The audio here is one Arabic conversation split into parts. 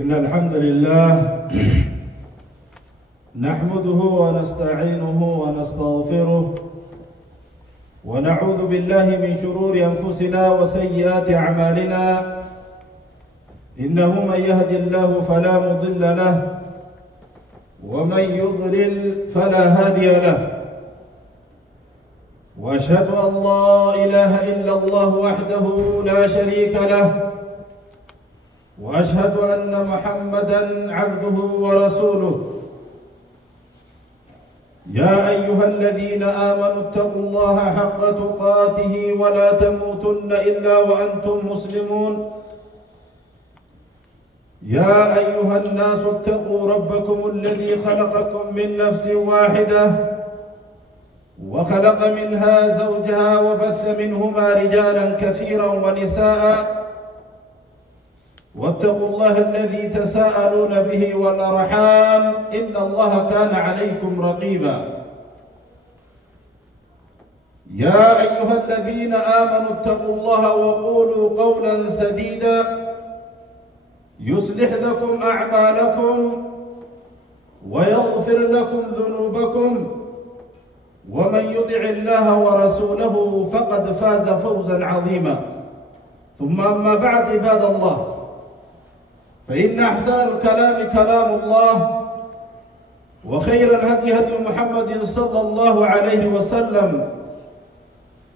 إن الحمد لله نحمده ونستعينه ونستغفره ونعوذ بالله من شرور أنفسنا وسيئات أعمالنا إنه من يهد الله فلا مضل له ومن يضلل فلا هادي له وأشهد أن لا إله إلا الله وحده لا شريك له وأشهد أن محمدًا عبده ورسوله يا أيها الذين آمنوا اتقوا الله حق تقاته ولا تموتن إلا وأنتم مسلمون يا أيها الناس اتقوا ربكم الذي خلقكم من نفس واحدة وخلق منها زوجها وبث منهما رجالا كثيرا ونساء واتقوا الله الذي تساءلون به والأرحام إن الله كان عليكم رقيبا يا أيها الذين آمنوا اتقوا الله وقولوا قولا سديدا يصلح لكم أعمالكم ويغفر لكم ذنوبكم ومن يطع الله ورسوله فقد فاز فوزا عظيما ثم أما بعد عباد الله فإن أحسن الكلام كلام الله وخير الهدي هدي محمد صلى الله عليه وسلم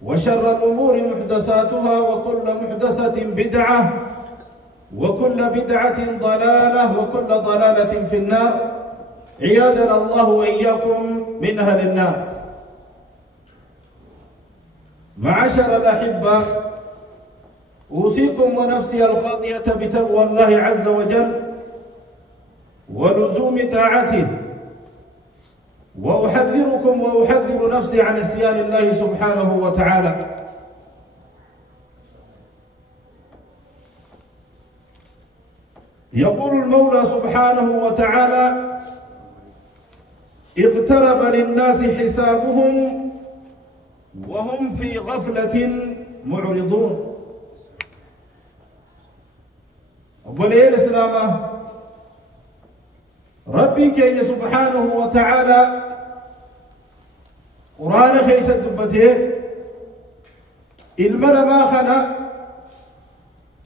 وشر الأمور محدثاتها وكل محدثة بدعة وكل بدعة ضلالة وكل ضلالة في النار عياذنا الله وإياكم من أهل النار. معاشر الأحبة، أوصيكم ونفسي الخاطئة بتقوى الله عز وجل ولزوم طاعته، وأحذركم وأحذر نفسي عن عصيان الله سبحانه وتعالى. يقول المولى سبحانه وتعالى: اقترب للناس حسابهم وهم في غفلة معرضون. أبولي الإسلام ربي كي سبحانه وتعالى قرآن خيس الدبته المرى ما خنا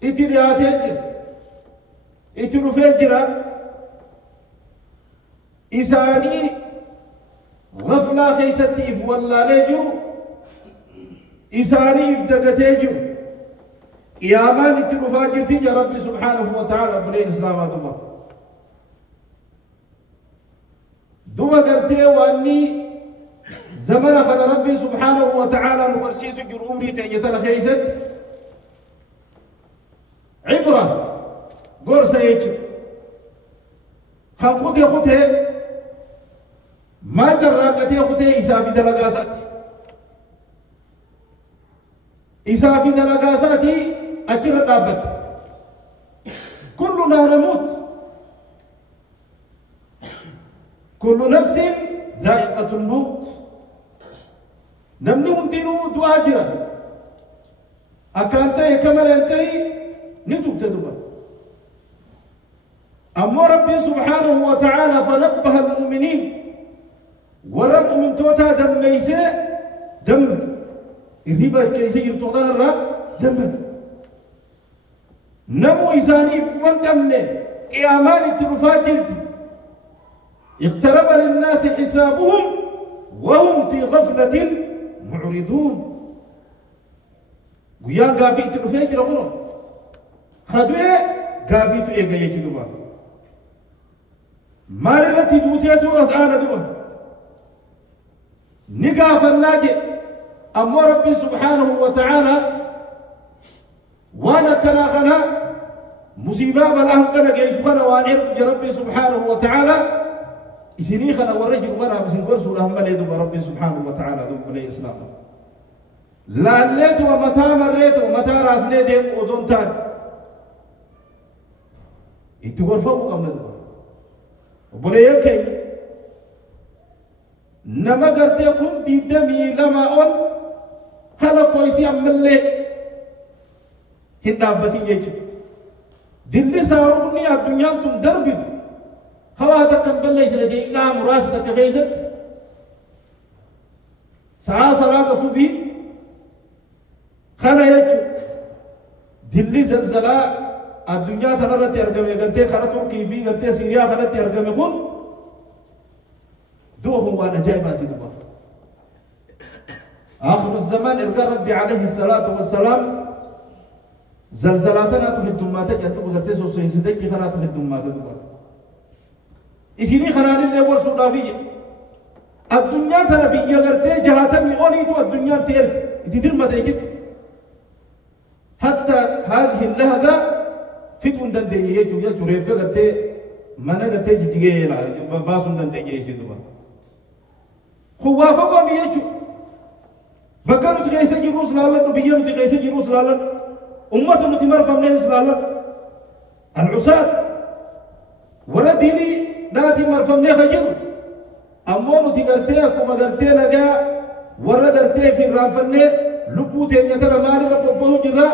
اترياتي اتلو فجرة إساني غفلة خيستي ولا لجو إساني ابدقتيجو قيامان اتلو فاجرتي يا ربي سبحانه وتعالى بلين إسلام دوما دوما قرتي واني زمن خد ربي سبحانه وتعالى نقرسيس جر أمري تيجتنا خيست عبرة قرصة يجب خلقوتي خوتي ما جراقتي خوتي إسافي دلقاساتي إسافي دلقاساتي أجر الأبد كلنا نموت كل نفس ذائقة الموت نمنهم دينو دواجرة أكانتي كمال أنتي ندوك تدبر. أما ربي سبحانه وتعالى فنبه المؤمنين ورب من توتا دميسة دمك الربا كيسي يرتوضان الرب دمك نمو إساني من كمنه قيامان التلفاجرت اقترب للناس حسابهم وهم في غفلة معرضون. قيان قافي التلفاجر هنا خدوه قافي تؤيقا يجدوا مال التي دوتيتو أسآل دوه نقاف الناجئ. أما ربي سبحانه وتعالى وانا كلاغنا مصيبة بلاهم كنا جيسونا وانيرك ربي سبحانه وتعالى إسنيخنا والرجل وانا بسنقر سورة مليد ربي سبحانه وتعالى دوم بلي إسلام لا الليت ومتى مريت ومتى راسلي ديم أوزنتان إتغرفوا قمنا دوه بولي كي نما قرتكم دمي لما أون هلا كويسي أملي هندابتي يجب دلي ساروني الدنيا تندرب هذا كم بلش لديك مراسلة كفيزت ساعة صلاة صبي خنا يجو دلي زلزلة الدنيا تنرت يرجم يقدر خنا تركي بي قدر سوريا خنا يرجم يكون دوهم وانا جايبات دبا آخر الزمان إرجع ربي عليه الصلاة والسلام زلزلاتنا تهد ما تجد بقدر سوسين سدك خنا تهد ما تدبا إسيني خنا اللي ورسول دافية الدنيا تنبي يقدر جهاتم يقولي تو الدنيا تيرك تدير ما تجد حتى هذه اللحظة فتون دندية يجو يجو ريفة قدر ما نقدر تيجي تيجي لا باسون دندية يجو دبا خوافقوا بيجو بكانوا تجيسي جروس لالن وبيجوا تجيسي جروس لالن أمة متمر فمنه لالن العساد ورديني ناتي مرفمنه خجل أمون تجرتيه كم جرتيه لجا ورد جرتيه في الرافنه لبوته نتر ماري ربوه جرا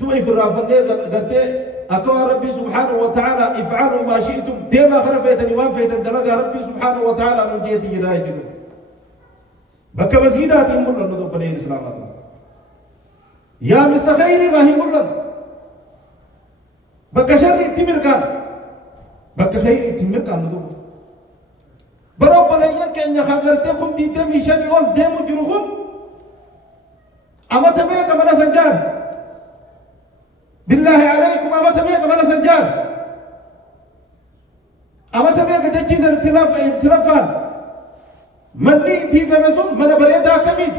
دوي في الرافنه جرتيه أكوا ربي سبحانه وتعالى افعلوا ما شئتم ديما خرفيتني وان فيتن دلقا ربي سبحانه وتعالى من جهة جراي جنو بك مسجدات يمول لنا بني الإسلام يا مسخيري رحم الله بك شر التمر كان بك خير التمر كان ندوب برو بلايا كأن يخبرتكم ديتم مشان يقول دم جروهم أما تبيه كمان سجار بالله عليكم أما تبيه كمان سجار أما تبيه كتجيز التلفان مني في كمسون من بريدا كميد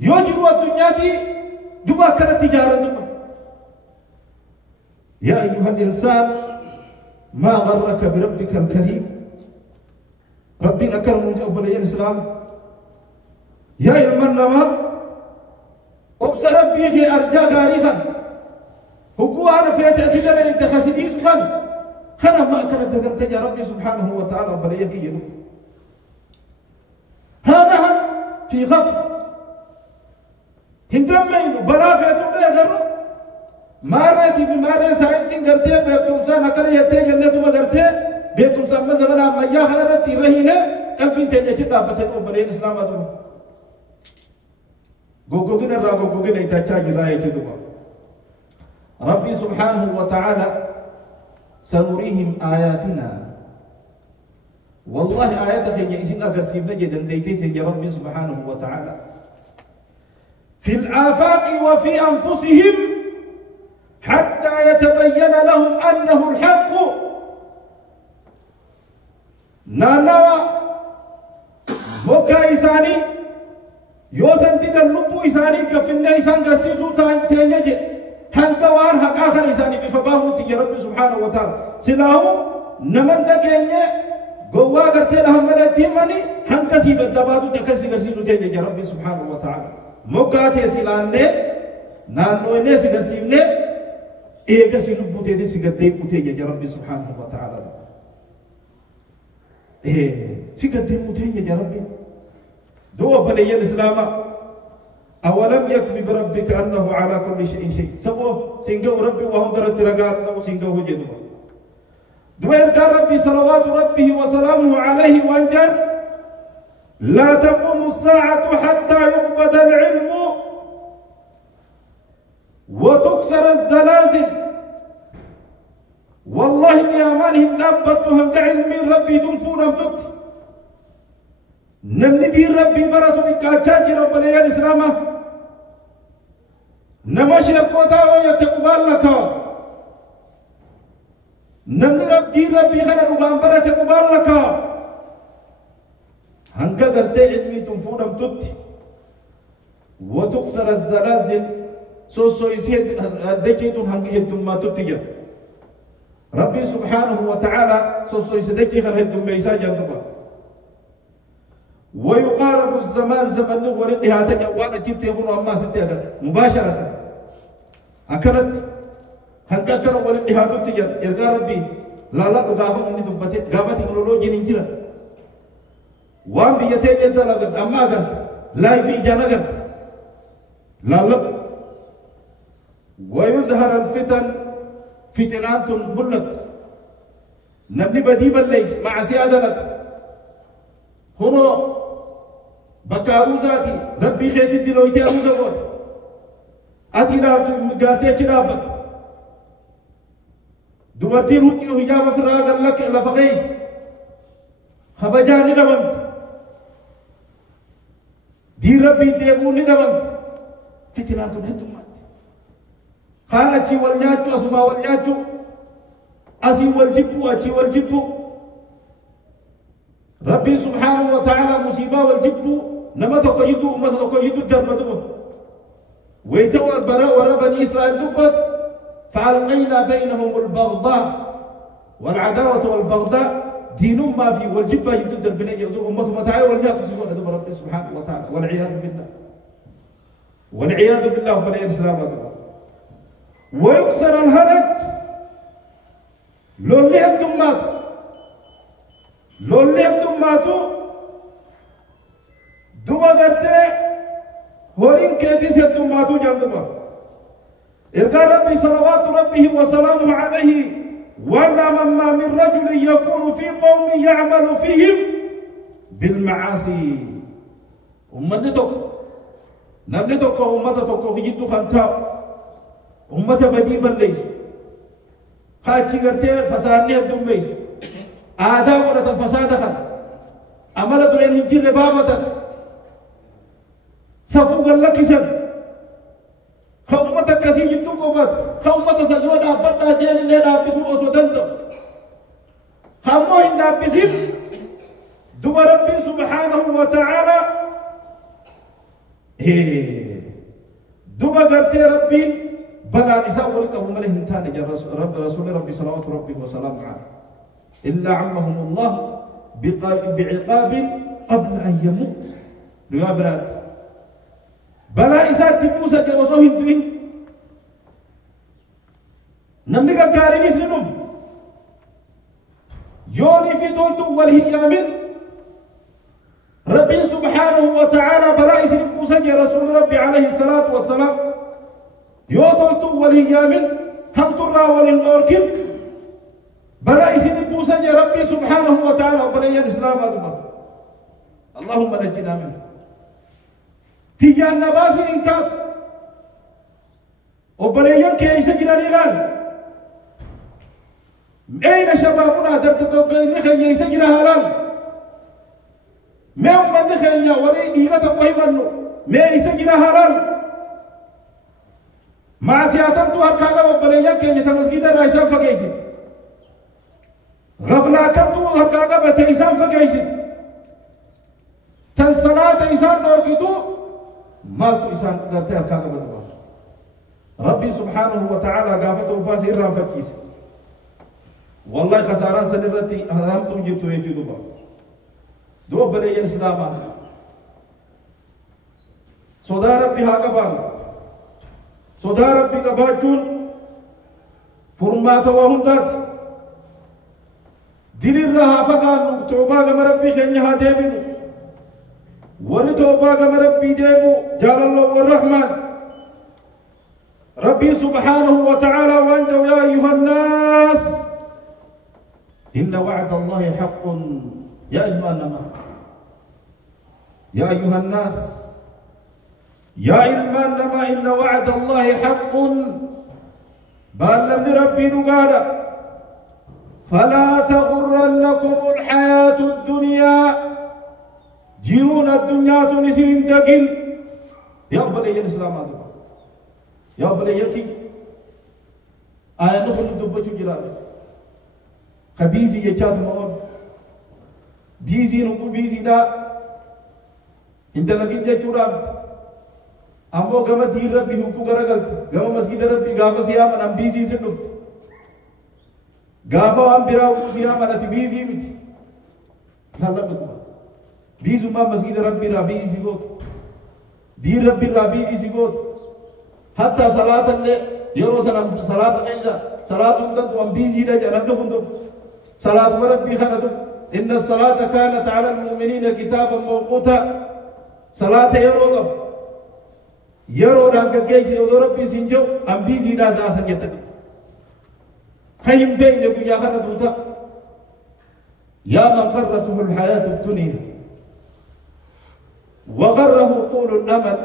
يوجروا الدنيا دي دبا كانت تجارة دبا يا أيها الإنسان ما غرك بربك الكريم ربي أكرم من أبو الإسلام يا المنما أبصر ربي في أرجاء غاريها هو أنا في أتدرى إنت خسديس خنا ما كانت تجارة ربي سبحانه وتعالى بريئة هذا في غفل هندمين بلا فيتم لا يغرو ما رأيتي في ماري ساينسين غرتي بيكتم سان أكل يتي جنة ما غرتي بيكتم سان مزمنا ما يخلنا تيرهينه قلبي تيجي تابتين وبلي الإسلام أدو غوغوغين الراغوغوغين يتجا جراي كدوا ربي سبحانه وتعالى سنريهم آياتنا والله آياتك يجيسين أغرسيبنا جدا ديتيت يا ربي سبحانه وتعالى في الآفاق وفي أنفسهم حتى يتبين لهم أنه الحق نانا موكا إساني يوسن تيدا لبو إساني كفنا إسان غرسيسو تينيجي هنكوان حق آخر إساني بفباهم يا ربي سبحانه وتعالى سلاهو نمن دقيني قوة قرتي لهم ملتين مني هنكسي في الدباتو تكسي قرسيسو تيجي يا ربي سبحانه وتعالى موكاتي سيلاني نانويني سيقسيمني إيكسي لبوتي دي سيقدي بوتي يا ربي سبحانه وتعالى سيقدي بوتي يا ربي دو بني الإسلام أولم يكفي بربك أنه على كل شيء سبو سينجو ربي وهم درت رقات سينجو جدوا دوير قال ربي صلوات ربه وسلامه عليه وانجر لا تقوم الساعة حتى يقبض العلم وتكسر الزلازل والله قيامانهم نبتهم كعلم ربي تنفون بتك نمني دي ربي براتو تكاچاجي رب لي الإسلام نمشي القوتا ويتقبال لك نمني ربي خنا نقام براتو تقبال لك هنگا قرتي علمي تنفون بتك وتكسر الزلازل سوسو يسيد دكيتون هنگا هدوم ما تتجا ربي سبحانه وتعالى سوسو يسدكي خل هدوم بيسا جندبا ويقارب الزمان زمن ورد هاتك وانا جبت يقولوا أما ستة مباشرة أكلت هنگا كانوا ورد هاتو تجا إرقى ربي لا تقابل مني دبتي قابت تكنولوجيا نجرا وان بيتين يدلق أما قلت لا في جانا قلت لا ويظهر الفتن فتنات بلت نبني بديبا ليس مع سيادة لك هنا بكاروزاتي ربي خيت الدلويتي أروزا أتي نابت مقارتي أتنابت دمرتين هجي وهجاب فراغ لك لفقيس خبجاني نبمت دي ربي ديقوني نبمت فتنات هدومات خانتي والناتو أسما والناتو أسي والجبو أتي والجبو ربي سبحانه وتعالى مصيبة والجبو نما تقيدو أمة تقيدو الدرمدو ويتوى البراء وربني إسرائيل دبت فألقينا بينهم البغضاء والعداوة والبغضاء دين ما في والجبة يدو الدربنية يدو أمة متعاية والناتو سيقول أدو ربي سبحانه وتعالى والعياذ بالله والعياذ بالله بني الإسلام ويكسر الهرج لولي الدماتو دوبا غرتي هورين كيديس الدماتو جندوبا إرقى ربي صلوات ربه وسلامه عليه وأن ما من رجل يكون في قوم يعمل فيهم بالمعاصي نمنتك أمتك جد خنتا أمة بديبا ليس خاتشي غرتي فسادني الدميس آداب ولا فسادك عملت العين هجير بابتك سفوق اللكسن خأمتك كسي جدو قبط خأمتك سجود أبدا جيل اللي نابسو أسودنتو خأمو إن نابسين دوب ربي سبحانه وتعالى دوب غرتي ربي بلا نساء ولك أبو مليه انتان رسول ربي صلوات ربي وسلام عليه إلا عمهم الله بعقاب قبل أن يموت يا براد بلا إساء تبوسة جوسوه الدين نمنك كارينيس لنم يوني في طولت والهيامن ربي سبحانه وتعالى بلا إساء تبوسة رسول ربي عليه الصلاة والسلام يوتلت والهيامن هم ترى ولندوركم بلا إسن بوسن يا ربي سبحانه وتعالى وبلي الإسلام أدبر اللهم نجنا منه في جانا باس إنكار وبلي كيس جنا أين شبابنا درتكم بين خير يسجنا هلال ما هم من خير ولي إيمة قيمنو ما يسجنا هلال مع سياتم تو هركاغا وبليا كي يتمسجد الرئيسان فكيسي غفلا كم تو هركاغا بتيسان فكيسي تنصلاة إيسان نوركتو مالتو إيسان غرتي هركاغا بدبار ربي سبحانه وتعالى قافته وباسي إرام فكيسي والله خساران سنرتي هرامتو جبتو يجدو با دو بليا الإسلامان صدا ربي هاقبان صدا ربي قباجون فرمات وهمدات دل الرها فقان توبا كما ربي خينيها ديبن ور توبا كما ربي ديبو جال الله والرحمن ربي سبحانه وتعالى وانجو يا أيها الناس إن وعد الله حق يا إلمانما يا أيها الناس يا إلمان لما إن وعد الله حق بل لم ربي نقالا فلا تغرنكم الحياة الدنيا جيرون الدنيا تنسين دقين يا بلي الإسلام هذا يا بلي يكي آية نخل دبتو جرابي خبيزي يجاد مؤون بيزي نقول بيزي دا انت لقين جا أمو كما دين ربي هكو غرقل كما مسجد ربي غافة سياما نم بيزي سنفت غافة وام براو سياما نتبيزي مت لا بطبع بيزو ما مسجد ربي ربي سيقود دين ربي ربي سيقود حتى صلاة اللي يرو صلاة نيزا صلاة انتد وام بيزي نجا نبدو صلاة ربي خاندو إن الصلاة كانت على المؤمنين كتابا موقوتا صلاة يرو يرو دانك جيسي ودو ربي سنجو أمبيزي ناس آسن يتدو خيم بين يا خنا دوتا يا من غرته الحياة الدنيا وغره طول الأمل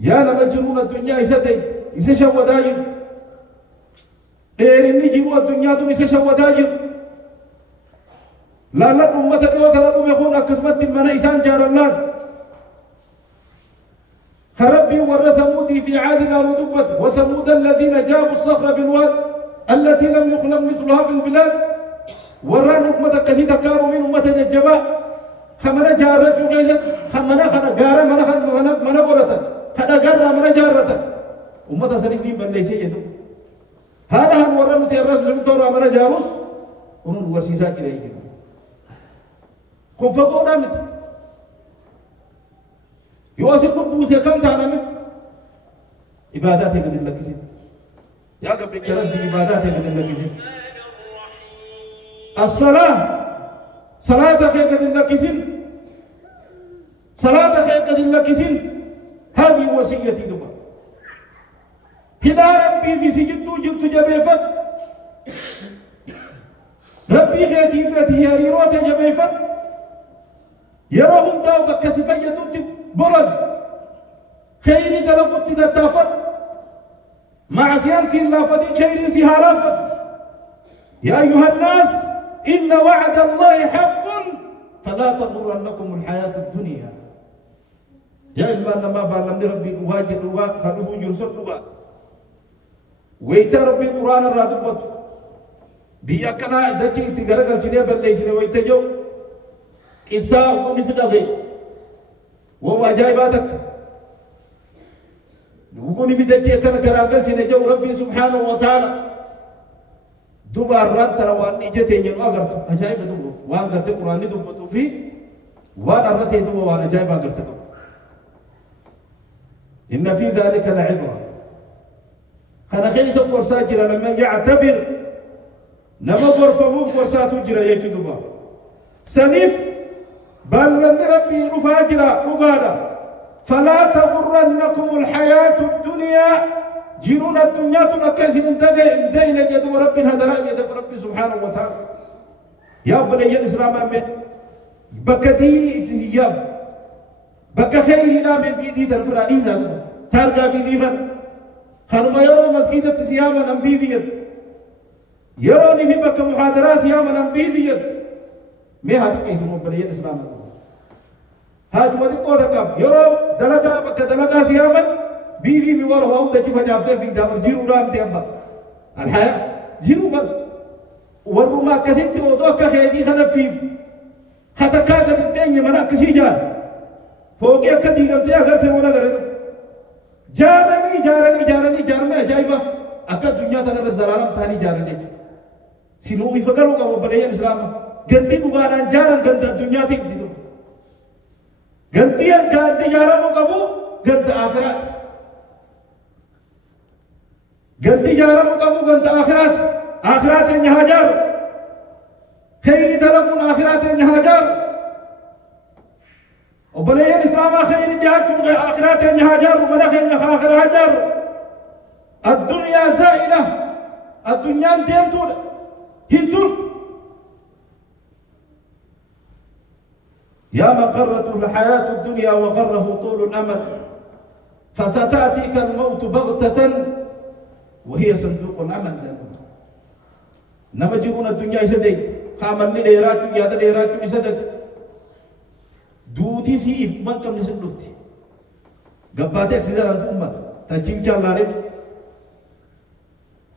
يا لمجرون الدنيا يسدي يسشوا داير غير النجروا الدنيا يسشوا داير لا لكم متى لكم يكون أكسمت من إنسان جار الله ربي ورثمودي في عادنا ودبت وثمود الذين جابوا الصخر بالواد التي لم يخلق مثلها في البلاد وران أمة كثيرة كانوا من أمة الجباء خمنا جارة جوجة خمنا خنا جارة منا قرطة خنا جارة منا جارة أمة سنسلين بلسي يدو هذا هم وران متيرف زمتورا منا جاروس ونون ورسيسا كريه كفقوا نامت يواسف بوسي كم تانامت عباداتك قد لكسين يا قبل كرب عباداتك قد لكسين الصلاة صلاتك قد لكسين صلاتك قد لكسين هذه وصيتي دبا هنا ربي في سجدتو جلت جبيفت ربي غيتي بيتي يريروت جبيفت يروهم داو بكسفا يدوت بلد خيري دلقت تتافت مع سياسي لا فدي خيري سهارافت يا أيها الناس إن وعد الله حق فلا تغرنكم الحياة الدنيا يا إما لما بعلم ربي واجد خلوه يرسل دوا ويتا ربي القرآن الرادبت بيا كنا دكي تغرق الجنيه بلليسين ويتا جو قصة ونفدغي وهو عجائباتك وقوني في دجي كان كراغل جو ربي سبحانه وتعالى دوبار ران ترى وان اجتي نيو اغرت عجائب دو وان غرت قران دو بتو في وان ارته دو وان عجائب اغرت ان في ذلك لعبره انا خيس قرصاجر لما يعتبر نما غرفمو قرصاتو جرا يجدوبا سنيف بل لم ربي رفاجرا مقادا فلا تغرنكم الحياة الدنيا جيرون الدنيا تنكسن انتين جدو ربي هذا جدو ربي سبحانه وتعالى يا بني الإسلام أمين بكدي اتسياب بك خيرنا من بيزي درفراني زالما تارقا بيزي من خانما يرو مسجدة سياما نم بيزيت يروني في بك محاضرة سياما نم بيزيت ما هذا كيس بني الإسلام هاد ودي قوة كم يرو دلقا بك دلقا سياما بيزي بيوار هوام تجي فجابته في دامر جيرو رام تيامبا الحياة جيرو بل ورما كسيت ودو كخيدي خنا في حتى كاكا تنتين منا كسي جار فوقي أكدي قمتي أغرت مولا غرد جارني أجايبا أكد دنيا تنا الزلالم تاني جارني سنوغي فقروا قبو بلي الإسلام قلتي بغانا جارن قلت الدنيا تبدي قلتي قلت جارمو قبو قلت آخرات قلتي جارمو قبو قلت آخرات النهاجار خيري دلقون آخرات النهاجار وبلي الإسلام خير جاتهم آخرات النهاجار ومنخي آخر هاجار الدنيا زائلة الدنيا ديمتون هنتون يا من غرته الحياة الدنيا وغره طول الأمل فستأتيك الموت بغتة وهي صندوق الأمل نمجرون الدنيا يسدي خامل لديراتو يادا ديراتو يسدد دوتي سيف من كم نسدوتي قباتك سيدان الأمة تجيب جلالين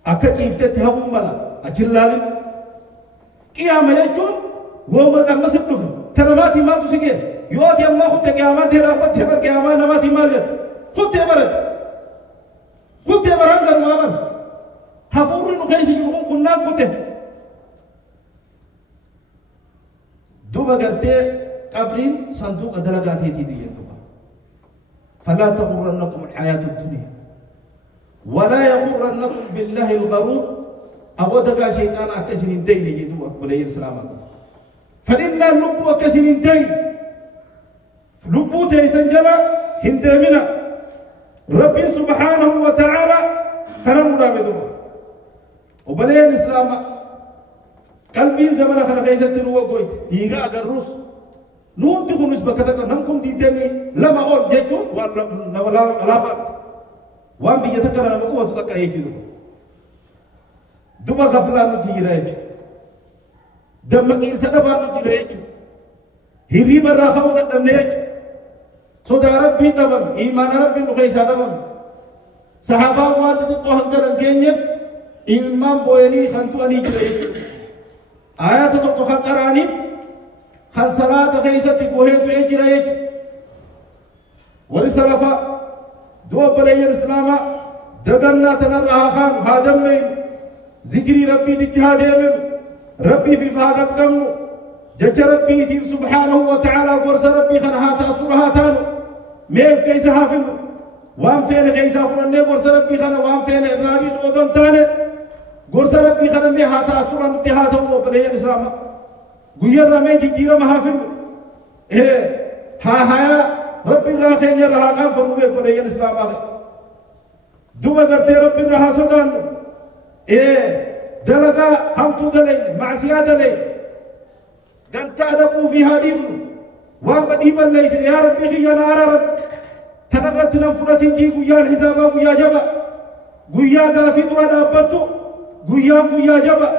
أكد إفتت هفو ملا أجلالين قيامة يجون وما أما سدوفن تنماتي ما تسيجي يواتي الله خد قيامات رابط تبر قيامات نماتي مالجت خد تبرد خد تبران قرمامن هفور نخيس يقوم كنا كته دوبا قرتي قبرين صندوق دلقاتي تيدي يدوبا فلا تغرنكم الحياة الدنيا ولا يغرنكم بالله الغرور أودك شيطان أكسن الدين يدوبا ولي السلام فإن اللب وكسن الدين لبو تيسن جلا هندمنا ربي سبحانه وتعالى خنا مرامدوا وبلين الإسلام قلبي زمن خنا كيسة تروى قوي يجا أجروس نون تكون نسبة كذا نمكم ديتني لما أول جيتو ولا لا وان بيتكلم لما قوة تذكر يجيو دوما غفلان تجيراج دم إنسان بان تجيراج هري برا خاوة دمنيج صدى ربي دمم إيمان ربي نقيسا دمم صحابة وات تطوهن كرن كينيف إمام بويني خنتو أني جيراج آيات تطوهن كراني خان صلاة خيسة بوهيتو جيراج ورسالة دو بلي الإسلام دغنا تنرها خان هادم مين ذكري ربي تجهادهم ربي في فاقت كم جج ربي تين سبحانه وتعالى قرص ربي خنها تأسرها تانو ميف كيس حافظ وام فين كيس فرنه قرص ربي خنا وام فين الراجس أودن تانه قرص ربي خنا ميها تأسرها متهاته وبلي الإسلام غير رمي جيرا محافظ إيه ها ربي راخين يرها كان فنوه بلي الإسلام دوما کرتے ربي رها سودان إيه دلقا هم تدلين معسيا دلين دنتا دبو في هاديف وان بديبا ليس يا ربي خيا نار رب تنرت نفرة جي قيا الحسابا قيا جبا قيا قافي دوانا أبتو قيا جبا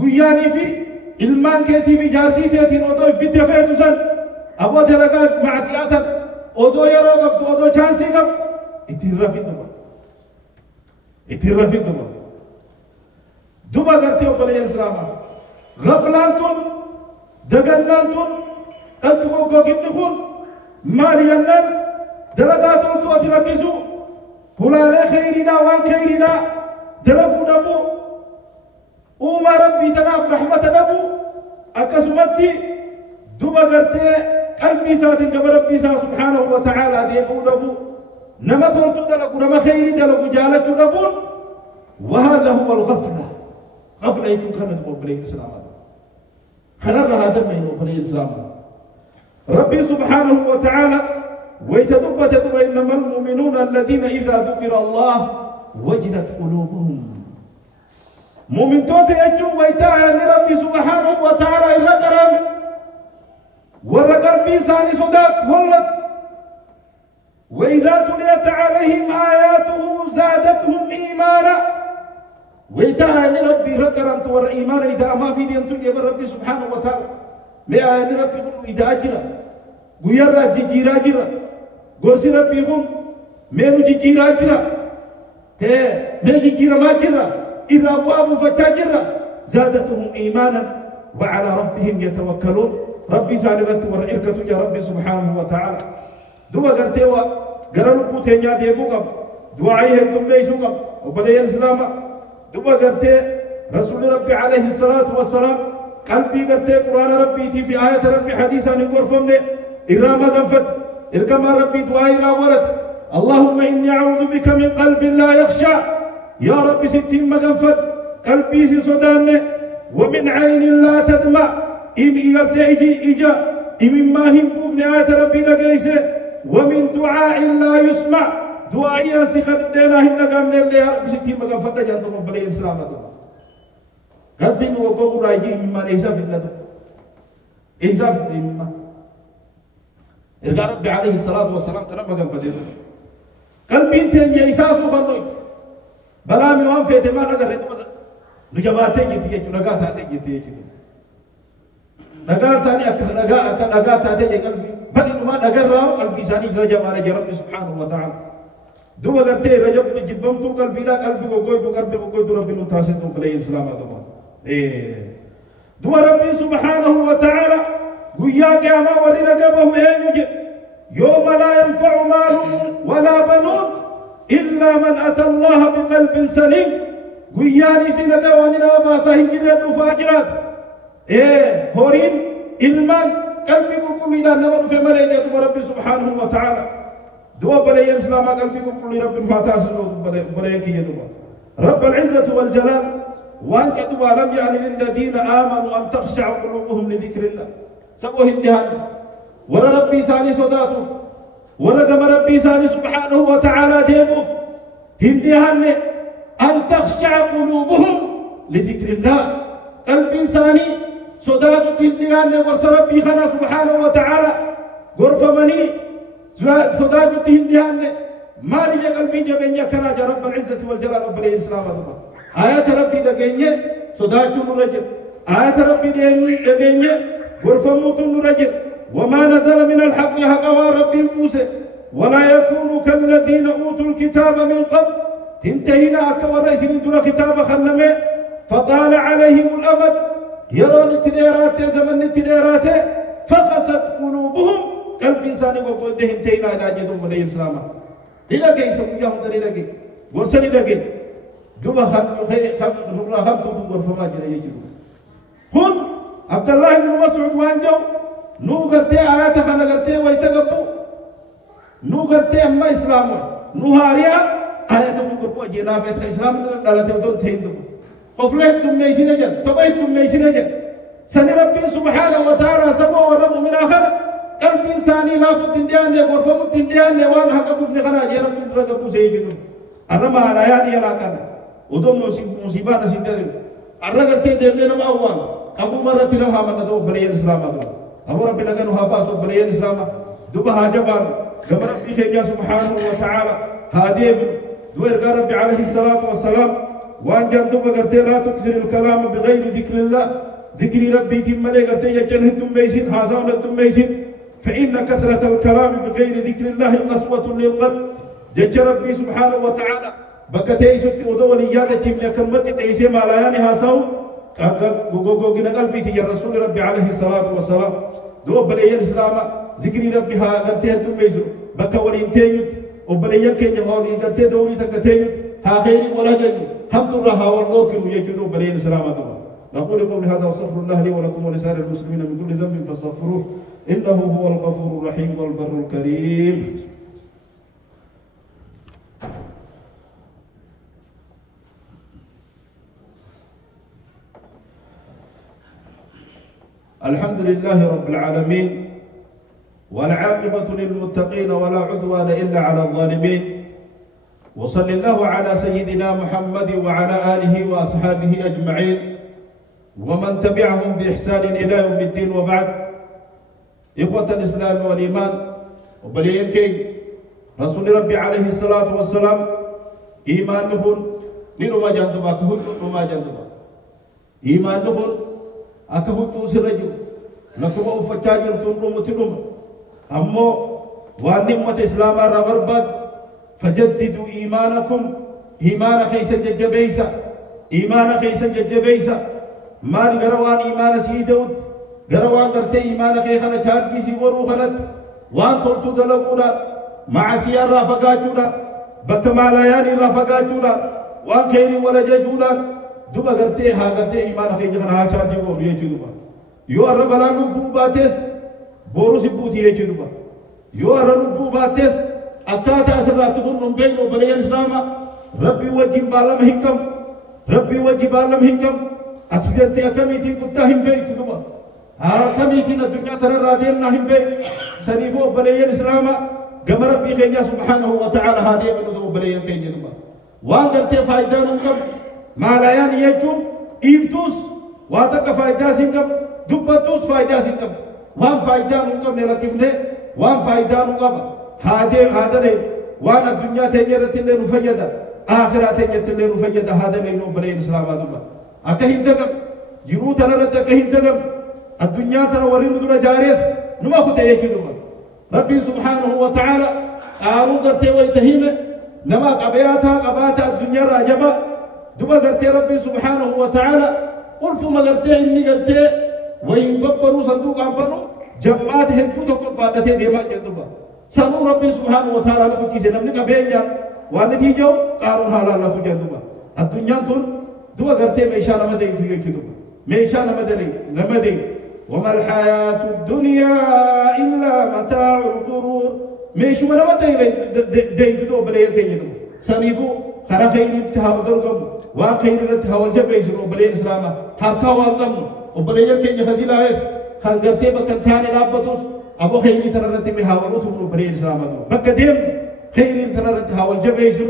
قيا نفي ilmaan keetii fi jaartii teetiin odoo if bitte feetu san aboo dalagaa macsiyaatan odoo yeroo qabdu odoo chaansii qabdu ittiin rafin duba duba gartee obboleeyyan islaamaa gaflaan tun dagannaan tun dhabbi goggoginni kun maali jennaan dalagaa toltu ati rakkisu hulaalee kheyriidhaa waan kheyriidhaa dalaguu dhabuu أوما ربي تناف رحمة نبو أكسمتي دوبا قرتي قلبي ساتن قبل ربي سبحانه وتعالى ديكو نبو نما تلتو دلقو نما خيري دلقو جالتو نبو وهذا هو الغفلة غفلة يكون كانت مبلي الإسلام خلال هذا من مبلي الإسلام ربي سبحانه وتعالى ويتدب إنما المؤمنون الذين إذا ذكر الله وجدت قلوبهم مؤمن توتي أجو ويتاها لربي سبحانه وتعالى الرقرام والرقر بيساني صدات هلت وإذا تليت عليهم آياته زادتهم إيمانا ويتاها لربي رقرام تور إيمانا إذا ما في دين تجيب ربي سبحانه وتعالى مئة لربي قل إذا أجرى قيرا جيجيرا جرى قرسي ربي قل مينو جيجيرا جرى مينو جيجيرا ما جرى إذا أبواب فتاجرة زادتهم إيمانا وعلى ربهم يتوكلون ربي سالرت ورئركة يا ربي سبحانه وتعالى دوا قرتوا قرنوا بوتينيا ديبوكم دعائه الدميسوكم وبدأ الإسلام دوا قرتي رسول ربي عليه الصلاة والسلام قلبي قرتي قرآن ربي في آية ربي حديثا نقول فمني إرامة قنفت إركما ربي دعائي راورت اللهم إني أعوذ بك من قلب لا يخشى يا رب ستين مغنفد قلبي سودان ومن عين لا تدمع إم يرتئجي إجا إم ما هم بوف نهاية ربي نقيسة ومن دعاء لا يسمع دعائي سخر دينا هنا قامنا اللي يا رب ستين مغنفد جانتم وبلي إسلام قلبي نوقف رايجي مما إيسا في الندو إيسا في الدين إرقى ربي عليه الصلاة والسلام تنبغى مغنفد قلبي انتين إيسا سبحانه بلا ميوان فيته ما نقدر نجاباتي جتي يجو نجاتاتي جتي يجو نجات ساني نجاتاتي قلبي بل إنه ما نجرّاه قلبي ساني رجب على ربي سبحانه وتعالى دو أقرتي رجب جبّم تو قلبي لا قلبي وقوي تو ربي نتاسد تو بلي الإسلام هذا دو ربي سبحانه وتعالى وياك يا ما ورينا جبه يوم لا ينفع مال ولا بنون إلا من أتى الله بقلب سليم وياني في لقواننا باسا هنجرات وفاجرات هورين إلمان قلبي كل إلى نور في ملائكة ربي سبحانه وتعالى دوا بلي الإسلام قلبي كل رب فاتاس بليك يدوا رب العزة والجلال وأنت دوا لم يعني للذين آمنوا أن تخشع قلوبهم لذكر الله سوه الدهان ولا ربي ساني صداته ورقم ربي ساني سبحانه وتعالى ديبو هندي هني أن تخشع قلوبهم لذكر الله قلب إنساني صداد هندي هني ورس ربي خنا سبحانه وتعالى غرف مني صداد هندي هني ما لي قلبي جبني كراج رب العزة والجلال رب الإسلام آيات ربي دقيني صداد نرجل آيات ربي دقيني غرف موت نرجل وما نزل من الحق حقوا رب موسى ولا يكونوا كالذين أوتوا الكتاب من قبل انتهينا أكبر رئيس دون كتاب خنمه فطال عليهم الأمد يرون التديرات زمن التديرات فقست قلوبهم قلب إنسان وقوده انتهينا إلى جدهم ولي الإسلام للقي سويهم دليلقي ورسل لقي دوبا خم نورا خم تبو غرفما جرى يجرو هن عبد الله بن مسعود وانجو نو کرتے آیات خانا کرتے ویتگبو نو کرتے اما اسلام نو ہاریا آیات نو گبو جینا بیت اسلام دلتے ودون تھین دو قفلہ تم میشی نجل تبای تم میشی نجل سن رب سبحانه وتعالى سبو ورب من آخر قلب انسانی لافت اندیان نے غرفمت اندیان نے وان حقا بفن خنا جی رب رگبو سیجدو ارما آیات یلاکن ودو مصیبات سیدر ارگرتے دیمنے نم اوان ابو مرت لوها من دو بلی الاسلام دو أبو ربي لقنوا هاباس وبرية الإسلام دبها جبان قبل ربي خيجا سبحانه وتعالى هادي دوير قال ربي عليه الصلاة والسلام وأن جان دبا قرتي لا تكسر الكلام بغير ذكر الله ذكر ربي تمالي قرتي يجنه الدميسين حاسون الدميسين فإن كثرة الكلام بغير ذكر الله قسوة للقلب جج ربي سبحانه وتعالى بقتي ست ودوليات جميع كمتي تيسي مالاياني حاسون غوغوغنا قلبي تي رسول ربي عليه الصلاه والسلام دو بلي الاسلام ذكر ربي ها غنتي دميزو بك ولين تيت وبلي كن هولي غنتي دوري تكتي ها غير ولا جن حمد الله والله يجدو بلي الاسلام دو نقول قولي هذا واستغفر الله لي ولكم ولسائر المسلمين من كل ذنب فاستغفروه انه هو الغفور الرحيم والبر الكريم الحمد لله رب العالمين والعاقبة للمتقين ولا عدوان إلا على الظالمين وصلى الله على سيدنا محمد وعلى آله وأصحابه أجمعين ومن تبعهم بإحسان إلى يوم الدين وبعد إخوة الإسلام والإيمان وبليكين رسول ربي عليه الصلاة والسلام إيمانهم لنما جندبا كهل نما جندبا إيمانهم أكهوتو سرجو لكم أفتاجر تنمتنم أمو وانمة إسلام الربرباد فجددوا إيمانكم إيمان خيسا ججبيسا إيمان خيسا ججبيسا ما نقروان إيمان سيدود قروان قرتي إيمان خيخنا چاركي سيورو خلت وان تلتو دلقونا مع سيار رافقاتونا بكمالايان رافقاتونا وان كيري ولا ججونا دوبا قرتي ها قرتي إيمان خيخنا ها چارجي قوم يجدوبا يو الربلا نبو باتس بورو سبوتي يجدوبا يو الربو باتس أكاتا أسراتكم نمبين وبلي الإسلام ربي وجه بالم حكم ربي وجه بالم حكم أكسيدنتي أكميتي كتا هم بيت دوبا أكميتي الدنيا ترى رادين نهم بيت سنيفو بلي الإسلام قم ربي خيجا سبحانه وتعالى هذه من دو بلي خيجا دوبا وان قرتي فايدة نكم ما لا يعني يجون إفتوس واتك فايدة سنكم دبتوس فايدة سنكم وان فايدة نكم نلقفني وان فايدة نكم هذا لين وانا الدنيا تجرت اللي نفيدا آخرة تجرت اللي نفيدا هذا لين وبلي الإسلام هذا أكهين دقم جرو تنرد أكهين دقم الدنيا تنورين دون جارس نما خد يكيدوا ربي سبحانه وتعالى أعوذ قرتي ويتهيمه نما قبياتها قبات الدنيا راجبة دبا قرتي ربي سبحانه وتعالى قلت ما قرتي إني قرتي وينببروا صندوق عمبنوا جمعات هدو تقول بعدتي ديما جدوبا سنو ربي سبحانه وتعالى لكم كيسي نمنك بينيا ونتيجو قارون حالا لا تجدوبا الدنيا تون دوا قرتي ميشا نمدي تجدوبا ميشا نمدي وما الحياة الدنيا إلا متاع الغرور ميشو من نمدي ديدو بلي تيجدو سنيفو خرا خير التهاو درقم وخير التهاو الجبيسو بلي إسلاما حركا والقم وبلي كيجي خدي لايس خان قرتي بكنتاني لابتوس أبو خيري تنرد بها ولوتهم نبري الإسلام بكديم خيري تنردها والجبيسر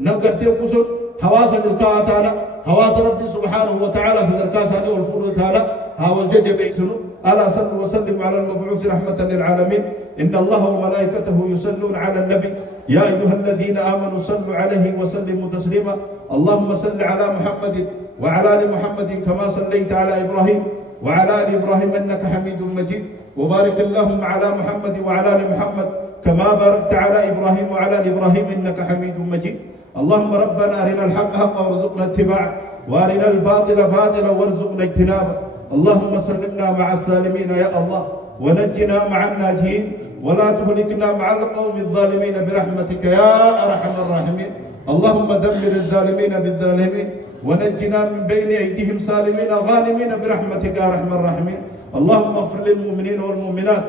نوقرتي وكسر حواس القاء تعالى حواس ربي سبحانه وتعالى سنركاساني والفروض تعالى هاو الجبيسر ألا صلوا وسلموا على المبعوث رحمة للعالمين إن الله وملائكته يصلون على النبي يا أيها الذين آمنوا صلوا عليه وسلموا تسليما اللهم صل على محمد وعلى آل محمد كما صليت على إبراهيم وعلى آل إبراهيم إنك حميد مجيد وبارك اللهم على محمد وعلى آل محمد كما باركت على إبراهيم وعلى آل إبراهيم إنك حميد مجيد اللهم ربنا أرنا الحق حقا وارزقنا اتباعه وأرنا الباطل باطلا وارزقنا اجتنابه اللهم سلمنا مع السالمين يا الله ونجنا مع الناجين ولا تهلكنا مع القوم الظالمين برحمتك يا أرحم الراحمين اللهم دمر الظالمين بالظالمين ونجنا من بين أيديهم سالمين غانمين برحمتك يا أرحم الراحمين اللهم اغفر للمؤمنين والمؤمنات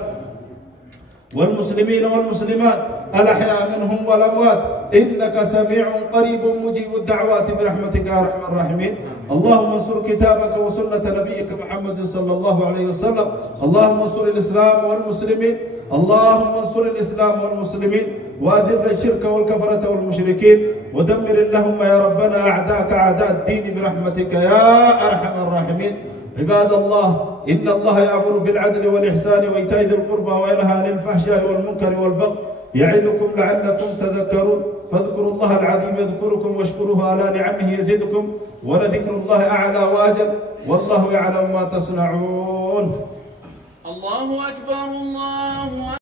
والمسلمين والمسلمات الأحياء منهم والأموات إنك سميع قريب مجيب الدعوات برحمتك يا أرحم الراحمين اللهم انصر كتابك وسنة نبيك محمد صلى الله عليه وسلم اللهم انصر الإسلام والمسلمين اللهم انصر الإسلام والمسلمين وأذل الشرك والكفرة والمشركين ودمر اللهم يا ربنا أعداءك أعداء الدين برحمتك يا أرحم الراحمين عباد الله إن الله يأمر بالعدل والإحسان وإيتاء ذي القربى وينهى عن الفحشاء والمنكر والبغي يعظكم لعلكم تذكرون فاذكروا الله العظيم يذكركم واشكروه على نعمه يزدكم ولذكر الله أعلى وأجل والله يعلم ما تصنعون. الله أكبر الله